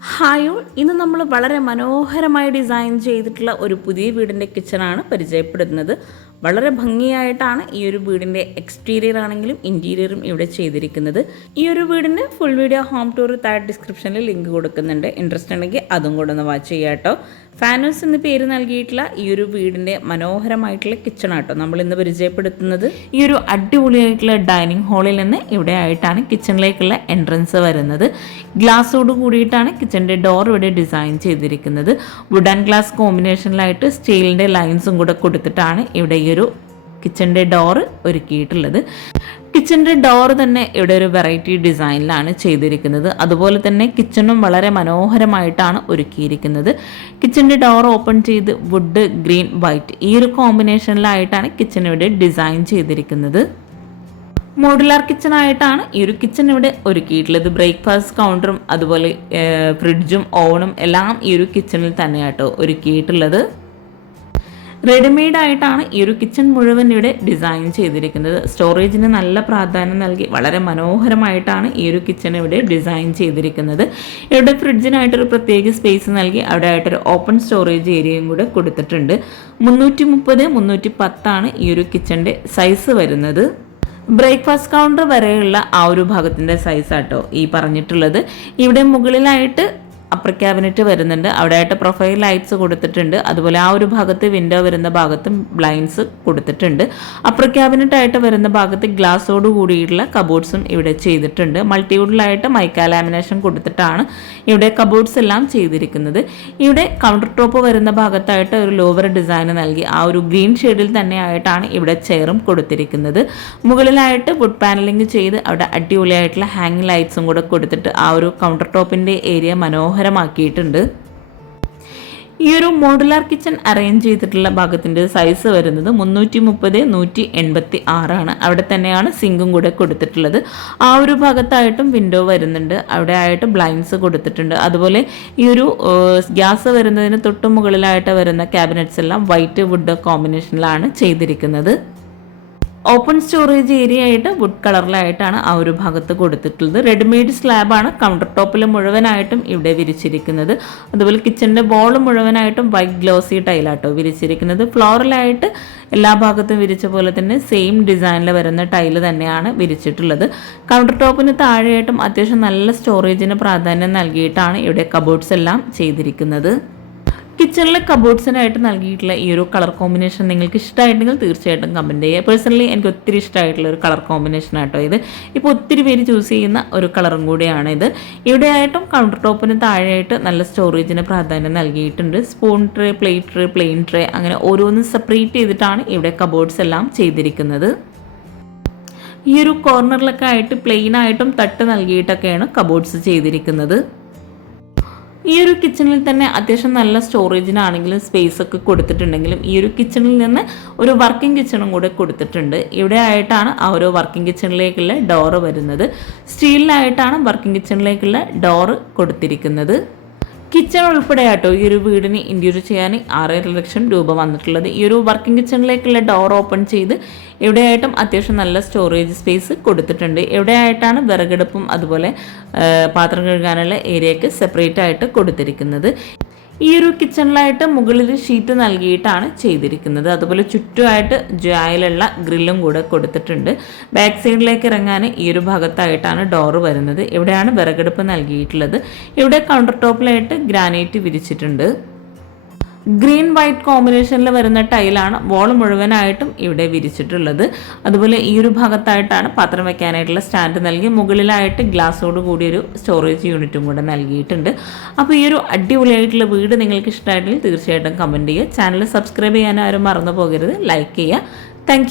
Hi all, ഇന്ന് നമ്മൾ വളരെ മനോഹരമായി ഡിസൈൻ ചെയ്തിട്ടുള്ള ഒരു പുതിയ വീടിൻ്റെ കിച്ചണാണ് പരിചയപ്പെടുന്നത്. വളരെ ഭംഗിയായിട്ടാണ് ഈ ഒരു വീടിൻ്റെ എക്സ്റ്റീരിയർ ആണെങ്കിലും ഇൻറ്റീരിയറും ഇവിടെ ചെയ്തിരിക്കുന്നത്. ഈ ഒരു വീടിൻ്റെ ഫുൾ വീഡിയോ ഹോം ടൂർ താഴെ ഡിസ്ക്രിപ്ഷനിൽ ലിങ്ക് കൊടുക്കുന്നുണ്ട്. ഇൻട്രസ്റ്റ് ഉണ്ടെങ്കിൽ അതും കൂടെ ഒന്ന് വാച്ച് ചെയ്യാം കേട്ടോ. ഫാനോസ് എന്ന് പേര് നൽകിയിട്ടുള്ള ഈ ഒരു വീടിൻ്റെ മനോഹരമായിട്ടുള്ള കിച്ചണാട്ടോ നമ്മൾ ഇന്ന് പരിചയപ്പെടുത്തുന്നത്. ഈ ഒരു അടിപൊളിയായിട്ടുള്ള ഡൈനിങ് ഹാളിൽ നിന്ന് ഇവിടെ ആയിട്ടാണ് കിച്ചണിലേക്കുള്ള എൻട്രൻസ് വരുന്നത്. ഗ്ലാസ്സോട് കൂടിയിട്ടാണ് കിച്ചൻ്റെ ഡോർ ഇവിടെ ഡിസൈൻ ചെയ്തിരിക്കുന്നത്. വുഡ് ആൻഡ് ഗ്ലാസ് കോമ്പിനേഷനിലായിട്ട് സ്റ്റീലിൻ്റെ ലൈൻസും കൂടെ കൊടുത്തിട്ടാണ് ഇവിടെ ഈ ഒരു കിച്ചൻ്റെ ഡോറ് ഒരുക്കിയിട്ടുള്ളത്. കിച്ചൻ്റെ ഡോർ തന്നെ ഇവിടെ ഒരു വെറൈറ്റി ഡിസൈനിലാണ് ചെയ്തിരിക്കുന്നത്. അതുപോലെ തന്നെ കിച്ചണും വളരെ മനോഹരമായിട്ടാണ് ഒരുക്കിയിരിക്കുന്നത്. കിച്ചൻ്റെ ഡോർ ഓപ്പൺ ചെയ്ത് വുഡ്, ഗ്രീൻ, വൈറ്റ് ഈ ഒരു കോമ്പിനേഷനിലായിട്ടാണ് കിച്ചൺ ഇവിടെ ഡിസൈൻ ചെയ്തിരിക്കുന്നത്. മോഡുലാർ കിച്ചൺ ആയിട്ടാണ് ഈ ഒരു കിച്ചൺ ഇവിടെ ഒരുക്കിയിട്ടുള്ളത്. ബ്രേക്ക്ഫാസ്റ്റ് കൗണ്ടറും അതുപോലെ ഫ്രിഡ്ജും ഓവനും എല്ലാം ഈ ഒരു കിച്ചണിൽ തന്നെയാട്ടോ ഒരുക്കിയിട്ടുള്ളത്. റെഡിമെയ്ഡ് ആയിട്ടാണ് ഈ ഒരു കിച്ചൺ മുഴുവൻ ഇവിടെ ഡിസൈൻ ചെയ്തിരിക്കുന്നത്. സ്റ്റോറേജിന് നല്ല പ്രാധാന്യം നൽകി വളരെ മനോഹരമായിട്ടാണ് ഈ ഒരു കിച്ചൺ ഇവിടെ ഡിസൈൻ ചെയ്തിരിക്കുന്നത്. ഇവിടെ ഫ്രിഡ്ജിനായിട്ടൊരു പ്രത്യേക സ്പേസ് നൽകി അവിടെ ആയിട്ടൊരു ഓപ്പൺ സ്റ്റോറേജ് ഏരിയയും കൂടെ കൊടുത്തിട്ടുണ്ട്. 330-310 ഈ ഒരു കിച്ചൻ്റെ സൈസ് വരുന്നത്. ബ്രേക്ക്ഫാസ്റ്റ് കൗണ്ടർ വരെയുള്ള ആ ഒരു ഭാഗത്തിൻ്റെ സൈസാട്ടോ ഈ പറഞ്ഞിട്ടുള്ളത്. ഇവിടെ മുകളിലായിട്ട് അപ്പർ ക്യാബിനറ്റ് വരുന്നുണ്ട്. അവിടെ ആയിട്ട് പ്രൊഫൈൽ ലൈറ്റ്സ് കൊടുത്തിട്ടുണ്ട്. അതുപോലെ ആ ഒരു ഭാഗത്ത് വിൻഡോ വരുന്ന ഭാഗത്തും ബ്ലൈൻഡ്സ് കൊടുത്തിട്ടുണ്ട്. അപ്പർ ക്യാബിനറ്റ് ആയിട്ട് വരുന്ന ഭാഗത്ത് ഗ്ലാസ്സോട് കൂടിയിട്ടുള്ള കബോർഡ്സും ഇവിടെ ചെയ്തിട്ടുണ്ട്. മൾട്ടിവുഡിലായിട്ട് മൈക്ക ലാമിനേഷൻ കൊടുത്തിട്ടാണ് ഇവിടെ കബോർഡ്സ് എല്ലാം ചെയ്തിരിക്കുന്നത്. ഇവിടെ കൗണ്ടർ ടോപ്പ് വരുന്ന ഭാഗത്തായിട്ട് ഒരു ലോവർ ഡിസൈൻ നൽകി ആ ഒരു ഗ്രീൻ ഷെയ്ഡിൽ തന്നെ ആയിട്ടാണ് ഇവിടെ ചെയറും കൊടുത്തിരിക്കുന്നത്. മുകളിലായിട്ട് വുഡ് പാനലിംഗ് ചെയ്ത് അവിടെ അടിപൊളിയായിട്ടുള്ള ഹാങ്ങിങ് ലൈറ്റ്സും കൂടെ കൊടുത്തിട്ട് ആ ഒരു കൗണ്ടർ ടോപ്പിൻ്റെ ഏരിയ മനോഹരമാക്കിയിട്ടുണ്ട്. ഈ ഒരു മോഡുലാർ കിച്ചൺ അറേഞ്ച് ചെയ്തിട്ടുള്ള ഭാഗത്തിൻ്റെ സൈസ് വരുന്നത് 330-186 അവിടെ തന്നെയാണ് സിങ്കും കൂടെ കൊടുത്തിട്ടുള്ളത്. ആ ഒരു ഭാഗത്തായിട്ടും വിൻഡോ വരുന്നുണ്ട്. അവിടെ ആയിട്ട് ബ്ലൈൻഡ്സ് കൊടുത്തിട്ടുണ്ട്. അതുപോലെ ഈ ഒരു ഗ്യാസ് വരുന്നതിന് തൊട്ട് മുകളിലായിട്ട് വരുന്ന ക്യാബിനറ്റ്സ് എല്ലാം വൈറ്റ് വുഡ് കോമ്പിനേഷനിലാണ് ചെയ്തിരിക്കുന്നത്. ഓപ്പൺ സ്റ്റോറേജ് ഏരിയ ആയിട്ട് വുഡ് കളറിലായിട്ടാണ് ആ ഒരു ഭാഗത്ത് കൊടുത്തിട്ടുള്ളത്. റെഡിമെയ്ഡ് സ്ലാബാണ് കൗണ്ടർ ടോപ്പിൽ മുഴുവനായിട്ടും ഇവിടെ വിരിച്ചിരിക്കുന്നത്. അതുപോലെ കിച്ചണിൻ്റെ ബോൾ മുഴുവനായിട്ടും വൈറ്റ് ഗ്ലോസി ടൈലാട്ടോ വിരിച്ചിരിക്കുന്നത്. ഫ്ലോറിലായിട്ട് എല്ലാ ഭാഗത്തും വിരിച്ച പോലെ തന്നെ സെയിം ഡിസൈനിൽ വരുന്ന ടൈല് തന്നെയാണ് വിരിച്ചിട്ടുള്ളത്. കൗണ്ടർ ടോപ്പിന് താഴെയായിട്ടും അത്യാവശ്യം നല്ല സ്റ്റോറേജിന് പ്രാധാന്യം നൽകിയിട്ടാണ് ഇവിടെ കബോർഡ്സ് എല്ലാം ചെയ്തിരിക്കുന്നത്. കിച്ചണിലെ കബോർഡ്സിനായിട്ട് നൽകിയിട്ടുള്ള ഈ ഒരു കളർ കോമ്പിനേഷൻ നിങ്ങൾക്ക് ഇഷ്ടമായിട്ടുണ്ടെങ്കിൽ തീർച്ചയായിട്ടും കമൻറ്റ് ചെയ്യുക. പേഴ്സണലി എനിക്ക് ഒത്തിരി ഇഷ്ടമായിട്ടുള്ള ഒരു കളർ കോമ്പിനേഷൻ ആട്ടോ ഇത്. ഇപ്പോൾ ഒത്തിരി പേര് ചൂസ് ചെയ്യുന്ന ഒരു കളറും കൂടിയാണ് ഇത്. ഇവിടെയായിട്ടും കൗണ്ടർ ടോപ്പിന് താഴെയായിട്ട് നല്ല സ്റ്റോറേജിന് പ്രാധാന്യം നൽകിയിട്ടുണ്ട്. Spoon tray, plate tray, plain tray അങ്ങനെ ഓരോന്നും സെപ്പറേറ്റ് ചെയ്തിട്ടാണ് ഇവിടെ കബോർഡ്സ് എല്ലാം ചെയ്തിരിക്കുന്നത്. ഈ ഒരു കോർണറിലൊക്കെ ആയിട്ട് പ്ലെയിൻ ആയിട്ടും തട്ട് നൽകിയിട്ടൊക്കെയാണ് കബോർഡ്സ് ചെയ്തിരിക്കുന്നത്. ഈ ഒരു കിച്ചണിൽ തന്നെ അത്യാവശ്യം നല്ല സ്റ്റോറേജിനാണെങ്കിലും സ്പേസ് ഒക്കെ കൊടുത്തിട്ടുണ്ടെങ്കിലും ഈ ഒരു കിച്ചണിൽ നിന്ന് ഒരു വർക്കിംഗ് കിച്ചണും കൂടെ കൊടുത്തിട്ടുണ്ട്. ഇവിടെ ആയിട്ടാണ് ആ ഒരു വർക്കിംഗ് കിച്ചണിലേക്കുള്ള ഡോറ് വരുന്നത്. സ്റ്റീലിലായിട്ടാണ് വർക്കിംഗ് കിച്ചണിലേക്കുള്ള ഡോറ് കൊടുത്തിരിക്കുന്നത്. കിച്ചൺ ഉൾപ്പെടെ ആട്ടോ ഈ ഒരു വീടിന് ഇൻറ്റീരിയർ ചെയ്യാൻ 6.5 ലക്ഷം രൂപ വന്നിട്ടുള്ളത്. ഈ ഒരു വർക്കിംഗ് കിച്ചണിലേക്കുള്ള ഡോർ ഓപ്പൺ ചെയ്ത് എവിടെയായിട്ടും അത്യാവശ്യം നല്ല സ്റ്റോറേജ് സ്പേസ് കൊടുത്തിട്ടുണ്ട്. എവിടെയായിട്ടാണ് വിറകടുപ്പും അതുപോലെ പാത്രം കഴുകാനുള്ള ഏരിയയ്ക്ക് സെപ്പറേറ്റ് ആയിട്ട് കൊടുത്തിരിക്കുന്നത്. ഈ ഒരു കിച്ചണിലായിട്ട് മുകളിൽ ഷീറ്റ് നൽകിയിട്ടാണ് ചെയ്തിരിക്കുന്നത്. അതുപോലെ ചുറ്റുമായിട്ട് ജോയിലുള്ള ഗ്രില്ലും കൂടെ കൊടുത്തിട്ടുണ്ട്. ബാക്ക് സൈഡിലേക്ക് ഇറങ്ങാൻ ഈ ഒരു ഭാഗത്തായിട്ടാണ് ഡോറ് വരുന്നത്. ഇവിടെയാണ് വിറകടുപ്പ് നൽകിയിട്ടുള്ളത്. ഇവിടെ കൗണ്ടർ ടോപ്പിലായിട്ട് ഗ്രാനൈറ്റ് വിരിച്ചിട്ടുണ്ട്. ഗ്രീൻ വൈറ്റ് കോമ്പിനേഷനിൽ വരുന്ന ടൈലാണ് വോൾ മുഴുവനായിട്ടും ഇവിടെ വിരിച്ചിട്ടുള്ളത്. അതുപോലെ ഈ ഒരു ഭാഗത്തായിട്ടാണ് പാത്രം വെക്കാനായിട്ടുള്ള സ്റ്റാൻഡ് നൽകി മുകളിലായിട്ട് ഗ്ലാസ്സോട് കൂടിയൊരു സ്റ്റോറേജ് യൂണിറ്റും കൂടെ നൽകിയിട്ടുണ്ട്. അപ്പോൾ ഈ ഒരു അടിപൊളിയായിട്ടുള്ള വീട് നിങ്ങൾക്ക് ഇഷ്ടമായിട്ടെങ്കിൽ തീർച്ചയായിട്ടും കമൻറ്റ് ചെയ്യുക. ചാനൽ സബ്സ്ക്രൈബ് ചെയ്യാൻ ആരും മറന്നു പോകരുത്. ലൈക്ക് ചെയ്യുക. താങ്ക്